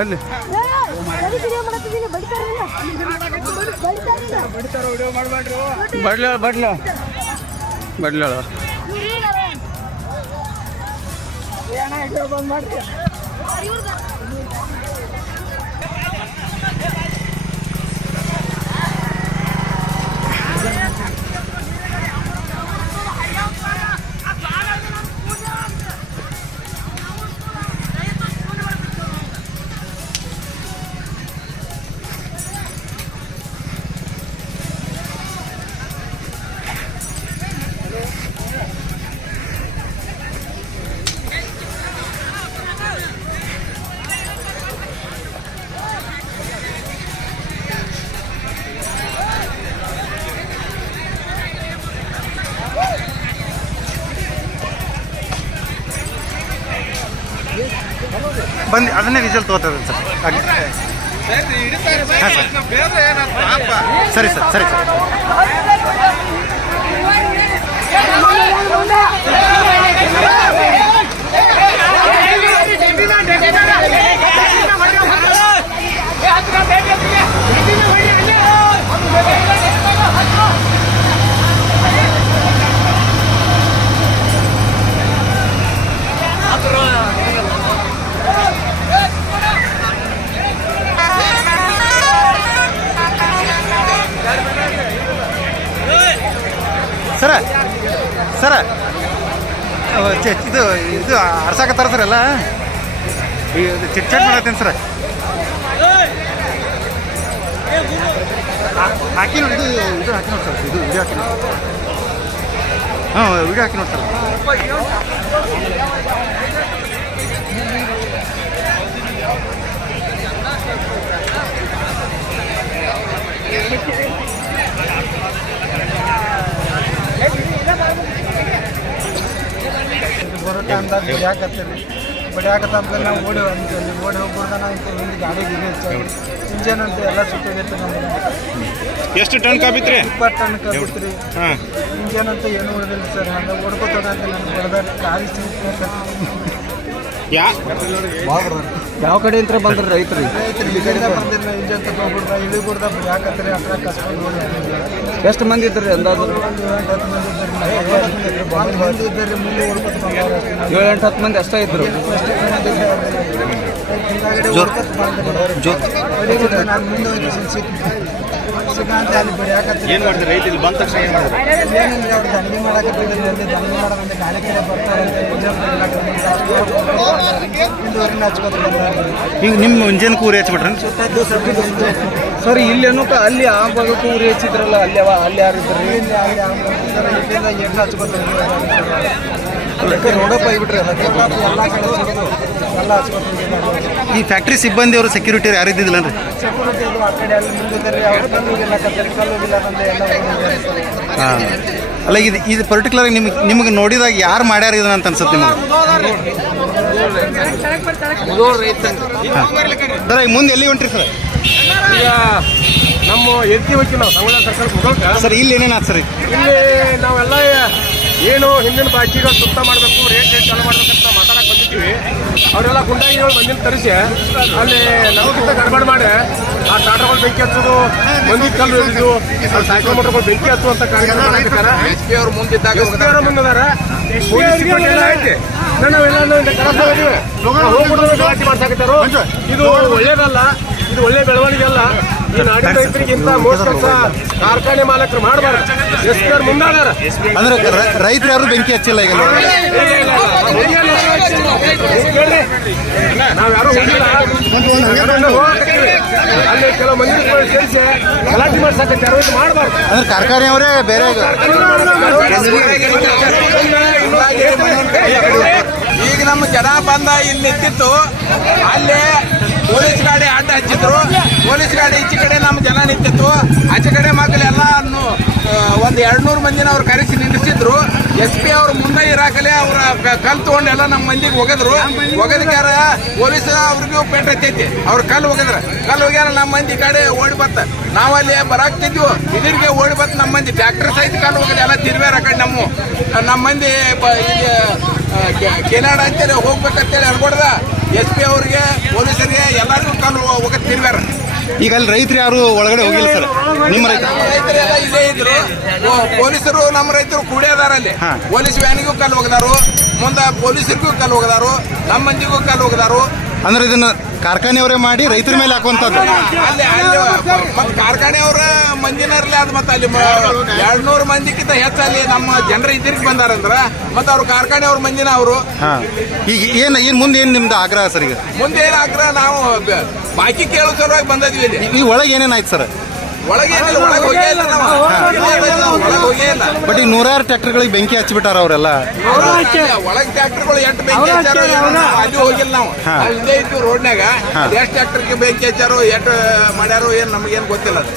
ಅಲ್ಲಿ ಬಡ್ಲ ಬಡ್ಲ ಬಡ್ಲಾಳ ಬಂದು ಅದನ್ನೇ ವಿಜಲ್ ತಗೋತದೆ ಸರ್. ಹಾಂ ಸರ್, ಸರಿ ಸರ್, ಸರಿ ಸರ್. ಸರ ಸರ ಇದು ಇದು ಅರ್ಸಾಕತ್ತಾರ ಸರ್ ಎಲ್ಲ ಚಿಟ್ ಚಾಟ್ ಮಾಡತ್ತೇನೆ ಸರ್. ಹಾಕಿ ನೋಡಿ, ಇದು ಹಾಕಿ ನೋಡಿ ಸರ್, ಇದು ವಿಡಿಯೋ ಹಾಕಿ ನೋಡಿ. ಹಾಂ, ವಿಡಿಯೋ ಹಾಕಿ ನೋಡಿ ಸರ್. ಬರೋ ಟೈಮ್ದಾಗ ಬಡಿಯಾಕತ್ತಂದ್ರೆ ನಾವು ಓಡಿ ಹೋಗ್ತೀವಿ. ಓಡಿ ಹೋಗ್ಬೋದ ನಾವು ಇಲ್ಲಿ ಗಾಡಿ ಇಂಜನ್ ಅಂತ ಎಲ್ಲ ಸುತ್ತೋಗೈತೆ ನಮ್ಗೆ. ಎಷ್ಟು ಟನ್ ಕಾಬಿತ್ರಿ? 20 ಟನ್ ಕಾಬಿತ್ರಿ. ಇಂಜನ್ ಅಂತ ಏನು ಉಳಿದಿಲ್ಲ ಸರ್. ಹಂಗೆ ಓಡ್ಕೋತೋಗ ಅಂತ ನಮ್ಗೆ ಹೊಡೆದ ಗಾಡಿ ಯಾವ ಕಡೆಯಿಂದ ಬಂದ್ರೆ ರೈತರು ಇಲ್ಲಿಂದ ಬಂದಿಲ್ಲ. ಇಂಜನ್ ತಗೊಂಡ್ಬಿಡ್ದ ಇಳಿ ಬಿಡ್ದ ಬಡಿಯಾಕತ್ರಿ. ಅಟ್ರ ಕಸ್ಕೊಂಡು ಓಡಿ ಎಷ್ಟು ಮಂದಿ ಇದ್ರಿ ಅಂದಾಜು? 7-8 ಮಂದಿ ಇದ್ದಾರೆ. ಮುಂದೆ ಓಡ್ಕೊತ ಬಂದವ್ರು 7-8 ಮಂದಿ ಅಷ್ಟೇ ಇದ್ರು. ನಾನು ಮುಂದೆ ಹೋಗಿ ಸಿಗಂತ ಅಲ್ಲಿ ಬಡಿಯಾಕತ್ರಿ. ಏನು ಮಾಡಿದ್ರೆ ರೈತ ಇಲ್ಲಿ ಬಂದ ತಕ್ಷಣ ಏನು ಮಾಡಿದ್ರೆ? ಏನಂದ್ರೆ ಅವ್ರು ದಂಡಿ ಮಾಡಕತ್ತಿದ್ರು. ದಂಡಿ ಮಾಡೋದಂದ್ರೆ ಗಾಳಿ ಕಡೆ ಬರ್ತಾರಂತೆ. ಮುಂದುವರಿನ ಹಚ್ಕೊತ ಈಗ ನಿಮ್ಮ ಇಂಜನ್ ಕೂರಿ ಹಚ್ಬಿಟ್ರೆ ಸರ್ ಇಲ್ಲೇನು ಅಲ್ಲಿ ಆ ಭಾಗಕ್ಕೂ ಊರಿ ಹಚ್ಚಿದ್ರಲ್ಲ, ಅಲ್ಲಿ ಅಲ್ಲಿ ಯಾರು ಇದ್ರಿ? ಇಲ್ಲಿಂದ ಎಣ್ಣೆ ಹಚ್ಕೊತಾರೆ. ರೋಡಪ್ಪ ಆಗಿಬಿಟ್ರಿ ಎಲ್ಲ ಎಲ್ಲ ಕಡೆ ಎಲ್ಲ ಹಚ್ಕೊತಾರೆ. ಈ ಫ್ಯಾಕ್ಟ್ರಿ ಸಿಬ್ಬಂದಿ ಅವರು ಸೆಕ್ಯೂರಿಟಿ ಯಾರು ಇದ್ದಿದ್ದಿಲ್ಲನ್ರಿ? ಸೆಕ್ಯೂರಿಟಿ ಅದು ಆ ಕಡೆ ಅಲ್ಲಿ ಮುಂದಿದ್ದಾರೆ. ಅವ್ರ ಕಲ್ಲುಗಿಲ್ಲ ಕಲ್ಲುಗಿಲ್ಲ ಬಂದು ಎಲ್ಲ. ಹಾಂ, ಅಲ್ಲ ಇದು ಪರ್ಟಿಕ್ಯುಲರ್ ನಿಮಗೆ ನೋಡಿದಾಗ ಯಾರು ಮಾಡ್ಯಾರ ಇದನ್ನ ಅಂತ ಅನ್ಸುತ್ತೆ ನಿಮಗೆ? ಸರ್ ಈಗ ಮುಂದೆ ಎಲ್ಲಿ ಹೊಂಟ್ರಿ ಸರ್? ಈಗ ನಮ್ಮ ಎತ್ತಿ ಹೋಗ್ತೀವಿ ನಾವು ಸಂಗೊಳ್ಳಿ ಸರ್ಕಲ್ ಮುಗೋಕ. ಸರ್ ಇಲ್ಲಿ ಏನೇನಾಯ್ತು ಸರ್? ಇಲ್ಲಿ ನಾವೆಲ್ಲ ಏನು ಹಿಂದಿನ ಬಾಕಿಗಳು ಸುತ್ತ ಮಾಡಬೇಕು, ರೇಟ್ ಚಾಲು ಮಾಡ್ಬೇಕಂತ ಮಾತಾಡಕ್ಕೆ ಬಂದಿದ್ದೀವಿ. ಅವರೆಲ್ಲ ಗುಂಡಾಗಿಗಳು ಬಂದಿನ ತರಿಸಿ ಅಲ್ಲಿ ನಮಗಿಂತ ಗಡ್ಬಡ್ ಮಾಡಿ ಆ ಟಾಟರ್ಗಳು ಬೆಂಕಿ ಹಚ್ಚೋದು, ಮಂದಿ ಕಲ್ಲು ಹಿಡಿದು ಸೈಕಲ್ ಮೋಟರ್ಗಳು ಬೆಂಕಿ ಹಚ್ಚುವಂತ ಕಾರ್ಯಕ್ರಮ ಮಾಡಿದ್ದಾರೆ. ಎಸ್ ಪಿ ಅವ್ರ ಮುಂದಿದ್ದಾರೆ. ಎಲ್ಲ ಐತಿ. ನಾವೆಲ್ಲ ಹೋಗ್ಬಿಟ್ಟು ಗಲಾಟೆ ಮಾಡ್ಸಾಕತ್ತಾರೋ. ಇದು ಒಳ್ಳೇದಲ್ಲ, ಇದು ಒಳ್ಳೆ ಬೆಳವಣಿಗೆ ಅಲ್ಲ. ಈ ನಾಡಿನ ರೈತರಿಗಿಂತ ಮೋಸ ಕೆಲಸ ಕಾರ್ಖಾನೆ ಮಾಲಕರು ಮಾಡಬಾರ್ದು. ಎಸ್ ಪಿ ಅವ್ರು ಮುಂದಾದಾರ ಅಂದ್ರೆ ರೈತರು ಯಾರು ಬೆಂಕಿ ಹಚ್ಚಿಲ್ಲ ಈಗ? ನಾವ್ಯಾರು ಅಲ್ಲಿ ಕೆಲವು ಮಂದಿ ಸೇರಿಸಿ ಗಲಾಟೆ ಮಾಡ್ಸಕತ್ತಾರ. ಮಾಡಬಾರ್ದು. ಅಂದ್ರೆ ಕಾರ್ಖಾನೆಯವರೇ ಬೇರೆ ಈಗ ನಮ್ಮ ಜನ ಬಂದ ಇಲ್ಲಿ ನಿಂತಿತ್ತು. ಅಲ್ಲಿ ಪೊಲೀಸ್ ಗಾಡಿ ಅಡ್ಡ ಹಚ್ಚಿದ್ರು. ಪೊಲೀಸ್ ಗಾಡಿ ಈಚೆ ಕಡೆ ನಮ್ಮ ಜನ ನಿಂತಿತ್ತು. ಆಚೆ ಕಡೆ ಮಕ್ಕಳೆಲ್ಲ ಒಂದು 200 ಮಂದಿನ ಅವ್ರು ಕರೆಸಿ ನಿಲ್ಲಿಸಿದ್ರು. ಎಸ್ ಪಿ ಅವ್ರು ಮುಂದೆ ಇರಾಕಲೆ ಅವ್ರ ಕಲ್ ತಗೊಂಡೆಲ್ಲ ನಮ್ಮ ಮಂದಿಗೆ ಒಗದ್ರು. ಒಗದಕ್ಕಾರ ಪೊಲೀಸ್ ಅವ್ರಿಗೂ ಪೇಟ್ ಹತ್ತೈತಿ. ಅವ್ರ ಕಲ್ಲು ಹೋಗ್ಯಾರ. ನಮ್ಮ ಮಂದಿ ಗಾಡಿ ಓಡಿ ಬತ್ತ. ನಾವಲ್ಲಿ ಬರಾಕ್ತಿದ್ವು. ಇದ್ರಿಗೆ ಓಡಿ ಬತ್ತ ನಮ್ಮ ಮಂದಿ ಟ್ರ್ಯಾಕ್ಟರ್ ಸಹಿತ ಕಲ್ಲು ಹೋಗದೆ ಎಲ್ಲ ತಿರ್ವ್ಯಾರ ಆ ಕಡೆ ನಮ್ಮ ಮಂದಿ ಕೆನಾಡ ಅಂತೇಳಿ ಹೋಗ್ಬೇಕಂತೇಳಿ ಅನ್ಕೊಡ್ದ. ಎಸ್ ಪಿ ಅವ್ರಿಗೆ ಪೊಲೀಸರಿಗೆ ಎಲ್ಲರಿಗೂ ಬೀರ್ಬೇರ. ಈಗ ಅಲ್ಲಿ ರೈತರು ಯಾರು ಒಳಗಡೆ ಹೋಗಿಲ್ಲ ಸರ್, ನಿಮ್ಮ ರೈತ ರೈತರೆಲ್ಲ ಇಲ್ಲೇ ಇದ್ರು. ಪೊಲೀಸರು ನಮ್ಮ ರೈತರು ಕೂಡೇ ಅದಾರ ಅಲ್ಲಿ. ಹಾ. ಪೊಲೀಸ್ ವ್ಯಾನಿಗೂ ಕಲ್ಲು ಹೋಗದಾರು, ಮುಂದೆ ಪೊಲೀಸರಿಗೂ ಕಲ್ಲು ಹೋಗದಾರು, ನಮ್ಮ ಮಂದಿಗೂ ಕಲ್ಲು ಹೋಗದಾರು. ಅಂದ್ರೆ ಇದನ್ನ ಕಾರ್ಖಾನೆಯವರೇ ಮಾಡಿ ರೈತರ ಮೇಲೆ ಹಾಕುವಂಥದ್ದು. ಅಲ್ಲಿ ಮತ್ತೆ ಕಾರ್ಖಾನೆಯವರ ಮಂದಿನರ್ಲಿ ಅದು ಮತ್ತೆ ಅಲ್ಲಿ 200 ಮಂದಿಕ್ಕಿಂತ ಹೆಚ್ಚಲ್ಲಿ ನಮ್ಮ ಜನರ ಇದ್ರಿಗೆ ಬಂದಾರಂದ್ರ ಮತ್ತೆ ಅವ್ರು ಕಾರ್ಖಾನೆಯವ್ರ ಮಂದಿನ ಅವರು. ಹಾ, ಈಗ ಏನ್ ಮುಂದೆ ಏನ್ ನಿಮ್ದು ಆಗ್ರಹ ಸರ್? ಈಗ ಮುಂದೆ ಏನಾಗ್ರ ನಾವು ಬಾಕಿ ಕೇಳೋ ಸಲುವಾಗಿ ಬಂದಿದ್ವಿ ಇಲ್ಲಿ. ಈ ಒಳಗೆ ಏನೇನಾಯ್ತು ಸರ್? ಒಳಗೆ ಹೋಗೇ ಇಲ್ಲ ನಾವು, ಒಳಗೆ ಹೋಗೇ ಇಲ್ಲ. ಬಟ್ ಈಗ 100 ಟ್ರ್ಯಾಕ್ಟರ್ಗಳಿಗೆ ಬೆಂಕಿ ಹಚ್ಚಿಬಿಟ್ಟಾರ ಅವರೆಲ್ಲ. ಒಳಗೆ ಟ್ರ್ಯಾಕ್ಟರ್ಗಳು ಎಷ್ಟು ಬೆಂಕಿ ಹಚ್ಚಾರೋ ಅಲ್ಲಿ ಹೋಗಿಲ್ಲ ನಾವು. ಹಾ. ನಾವು ಇಲ್ಲೇ ಇದ್ದು ರೋಡ್ನಾಗ ಎಷ್ಟು ಟ್ರ್ಯಾಕ್ಟರ್ಗೆ ಬೆಂಕಿ ಹಚ್ಚಾರೋ ಎಷ್ಟು ಮಾಡ್ಯಾರೋ ಏನ್ ನಮಗೇನು ಗೊತ್ತಿಲ್ಲ ಅದು.